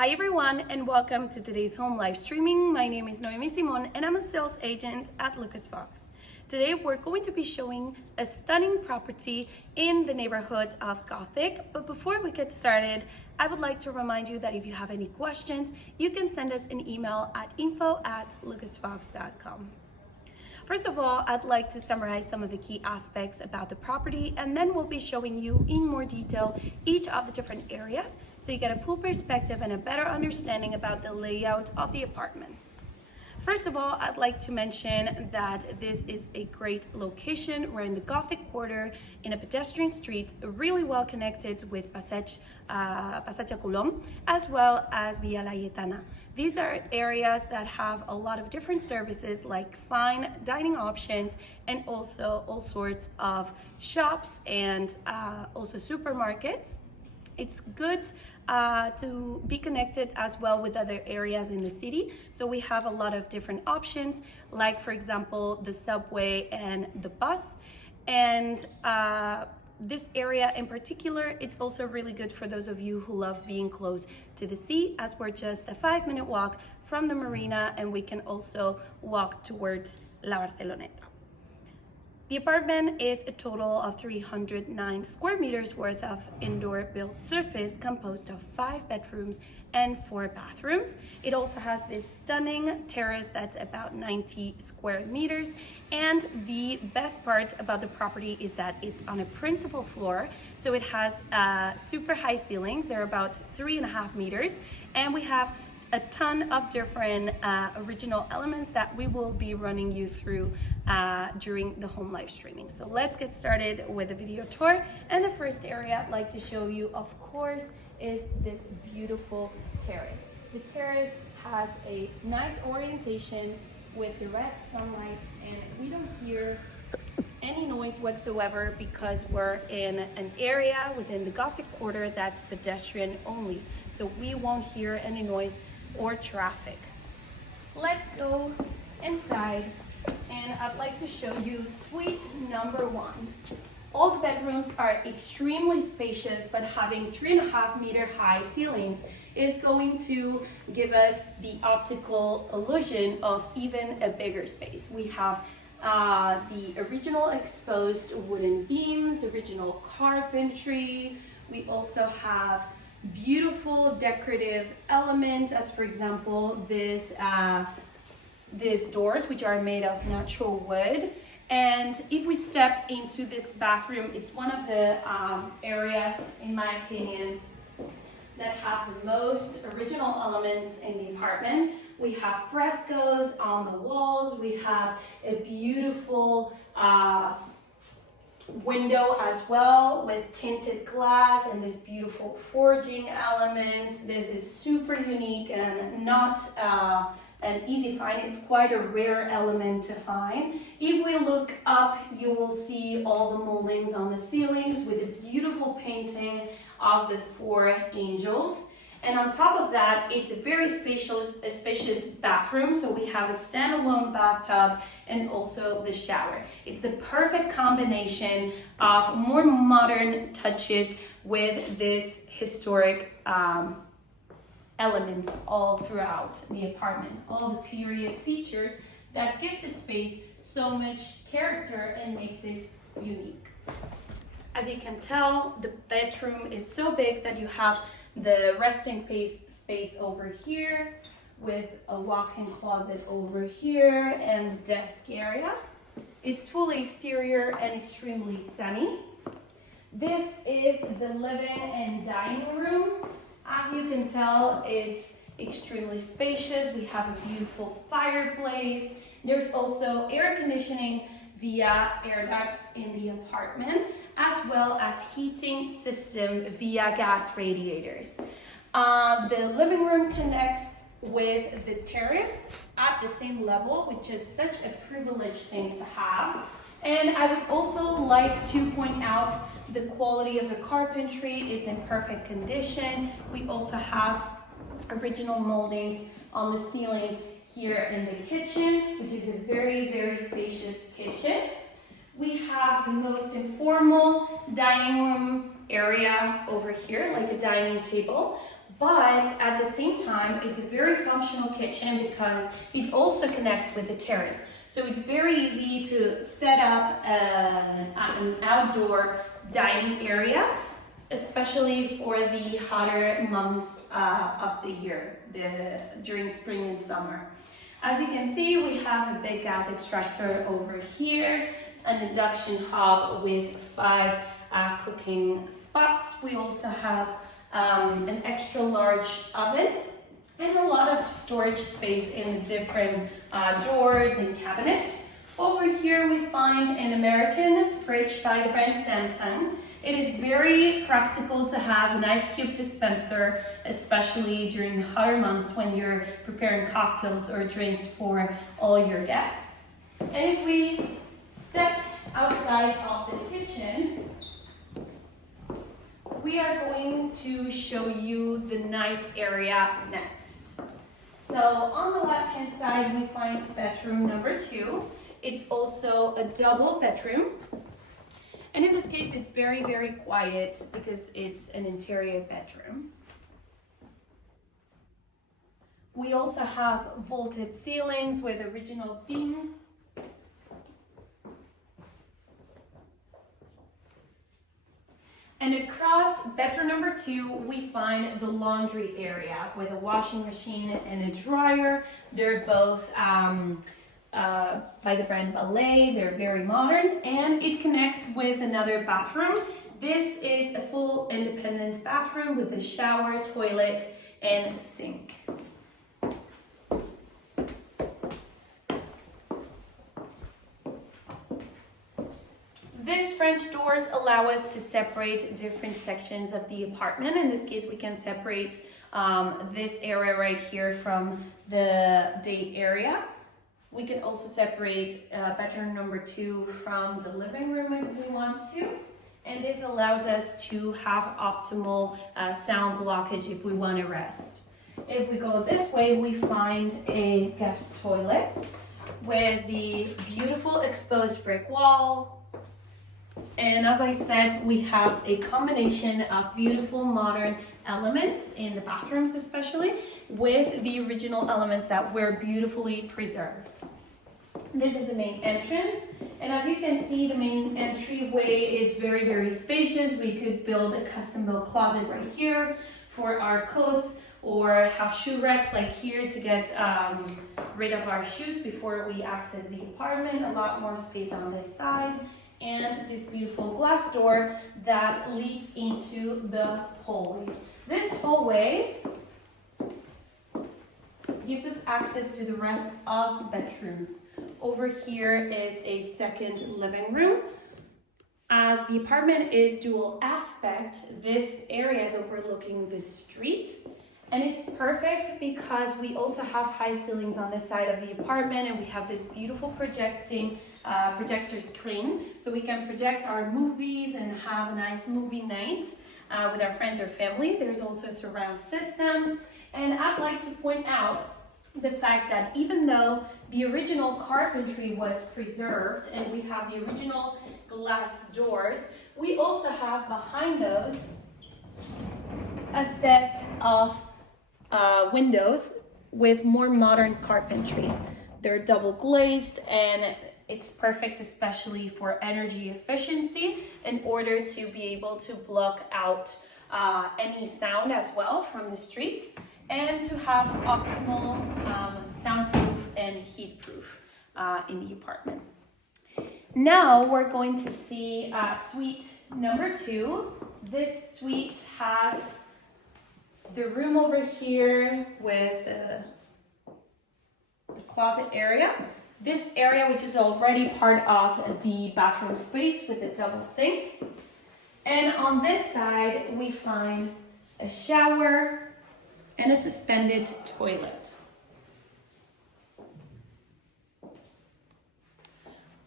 Hi everyone and welcome to today's home live streaming. My name is Noemi Simon and I'm a sales agent at Lucas Fox. Today we're going to be showing a stunning property in the neighborhood of Gothic. But before we get started, I would like to remind you that if you have any questions, you can send us an email at info@lucasfox.com. First of all, I'd like to summarize some of the key aspects about the property, and then we'll be showing you in more detail each of the different areas so you get a full perspective and a better understanding about the layout of the apartment. First of all, I'd like to mention that this is a great location. We're in the Gothic Quarter in a pedestrian street, really well connected with Passeig Colom, as well as Via Laietana. These are areas that have a lot of different services like fine dining options and also all sorts of shops and also supermarkets. It's good to be connected as well with other areas in the city. So we have a lot of different options, like for example, the subway and the bus. And this area in particular, it's also really good for those of you who love being close to the sea, as we're just a 5-minute walk from the marina, and we can also walk towards La Barceloneta. The apartment is a total of 309 square meters worth of indoor built surface, composed of 5 bedrooms and 4 bathrooms. It also has this stunning terrace that's about 90 square meters. And the best part about the property is that it's on a principal floor. So it has super high ceilings. They're about 3.5 meters. And we have a ton of different original elements that we will be running you through during the home live streaming. So let's get started with a video tour. And the first area I'd like to show you, of course, is this beautiful terrace. The terrace has a nice orientation with direct sunlight, and we don't hear any noise whatsoever because we're in an area within the Gothic Quarter that's pedestrian only. So we won't hear any noise or traffic. Let's go inside, and I'd like to show you suite number 1. All the bedrooms are extremely spacious, but having 3.5 meter high ceilings is going to give us the optical illusion of even a bigger space. We have the original exposed wooden beams, original carpentry. We also have beautiful decorative elements, as for example these doors, which are made of natural wood. And if we step into this bathroom, it's one of the areas, in my opinion, that have the most original elements in the apartment. We have frescoes on the walls. We have a beautiful window as well with tinted glass and this beautiful forging elements. This is super unique and not an easy find. It's quite a rare element to find. If we look up, you will see all the moldings on the ceilings with a beautiful painting of the 4 angels. And on top of that, it's a very spacious bathroom. So we have a standalone bathtub and also the shower. It's the perfect combination of more modern touches with this historic elements all throughout the apartment. All the period features that give the space so much character and makes it unique. As you can tell, the bedroom is so big that you have the resting space over here with a walk-in closet over here and the desk area. It's fully exterior and extremely sunny. This is the living and dining room. As you can tell, it's extremely spacious. We have a beautiful fireplace. There's also air conditioning via air ducts in the apartment, as well as heating system via gas radiators. The living room connects with the terrace at the same level, which is such a privileged thing to have. And I would also like to point out the quality of the carpentry. It's in perfect condition. We also have original moldings on the ceilings here in the kitchen, which is a very, very spacious kitchen. We have the most informal dining room area over here, like a dining table. But at the same time, it's a very functional kitchen because it also connects with the terrace. So it's very easy to set up an outdoor dining area, especially for the hotter months of the year, during spring and summer. As you can see, we have a big gas extractor over here, an induction hob with 5 cooking spots. We also have an extra large oven and a lot of storage space in different drawers and cabinets. Over here we find an American fridge by the brand Samsung. It is very practical to have an ice cube dispenser, especially during the hotter months when you're preparing cocktails or drinks for all your guests. And if we step outside of the kitchen, we are going to show you the night area next. So on the left hand side, we find bedroom number 2. It's also a double bedroom. And in this case, it's very, very quiet because it's an interior bedroom. We also have vaulted ceilings with original beams. And across bedroom number 2, we find the laundry area with a washing machine and a dryer. They're both by the brand Ballet. They're very modern, and it connects with another bathroom. This is a full independent bathroom with a shower, toilet, and sink. These French doors allow us to separate different sections of the apartment. In this case, we can separate this area right here from the day area. We can also separate bedroom number 2 from the living room if we want to. And this allows us to have optimal sound blockage if we want to rest. If we go this way, we find a guest toilet with the beautiful exposed brick wall. And as I said, we have a combination of beautiful modern elements in the bathrooms especially, with the original elements that were beautifully preserved. This is the main entrance, and as you can see, the main entryway is very, very spacious. We could build a custom-built closet right here for our coats, or have shoe racks like here to get rid of our shoes before we access the apartment. A lot more space on this side. And this beautiful glass door that leads into the hallway. This hallway gives us access to the rest of bedrooms. Over here is a second living room. As the apartment is dual aspect, this area is overlooking the street. And it's perfect because we also have high ceilings on this side of the apartment, and we have this beautiful projector screen, so we can project our movies and have a nice movie night with our friends or family. There's also a surround system, and I'd like to point out the fact that even though the original carpentry was preserved and we have the original glass doors, we also have behind those a set of windows with more modern carpentry. They're double glazed, and it's perfect especially for energy efficiency in order to be able to block out any sound as well from the street, and to have optimal soundproof and heat-proof in the apartment. Now we're going to see suite number 2. This suite has the room over here with the closet area. This area, which is already part of the bathroom space with the double sink. And on this side, we find a shower and a suspended toilet.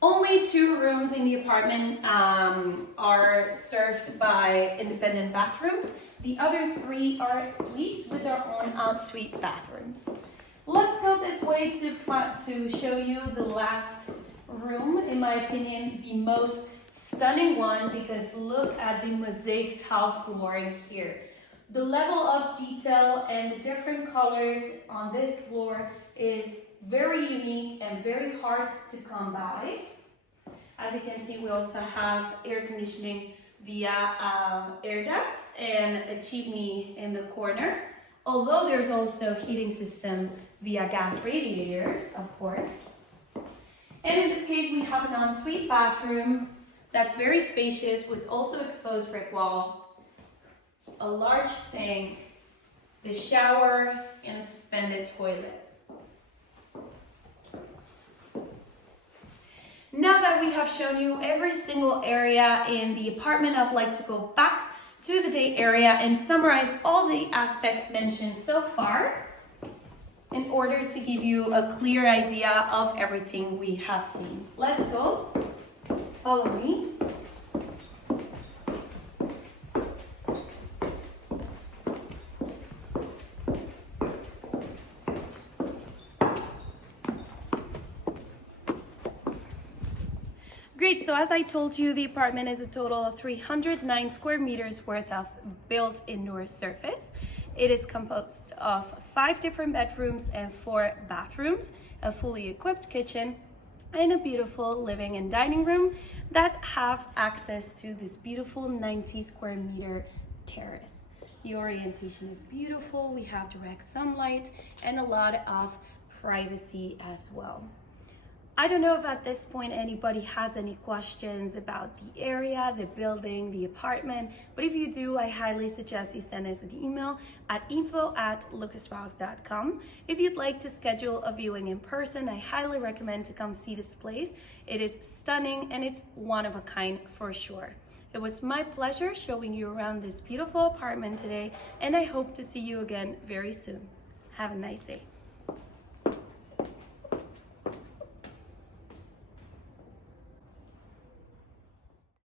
Only 2 rooms in the apartment are served by independent bathrooms. The other 3 are suites with their own ensuite bathrooms. Let's go this way to show you the last room, in my opinion, the most Stunning one, because look at the mosaic tile flooring here. The level of detail and the different colors on this floor is very unique and very hard to come by. As you can see, we also have air conditioning via air ducts and a chimney in the corner. Although there's also heating system via gas radiators, of course. And in this case, we have an ensuite bathroom that's very spacious with also exposed brick wall, a large sink, the shower, and a suspended toilet. Now that we have shown you every single area in the apartment, I'd like to go back to the day area and summarize all the aspects mentioned so far in order to give you a clear idea of everything we have seen. Let's go. Follow me. Great, so as I told you, the apartment is a total of 309 square meters worth of built indoor surface. It is composed of 5 different bedrooms and 4 bathrooms, a fully equipped kitchen, and a beautiful living and dining room that have access to this beautiful 90 square meter terrace. The orientation is beautiful, we have direct sunlight and a lot of privacy as well. I don't know if at this point anybody has any questions about the area, the building, the apartment, but if you do, I highly suggest you send us an email at info@lucasrocks.com. If you'd like to schedule a viewing in person, I highly recommend to come see this place. It is stunning and it's one of a kind for sure. It was my pleasure showing you around this beautiful apartment today, and I hope to see you again very soon. Have a nice day.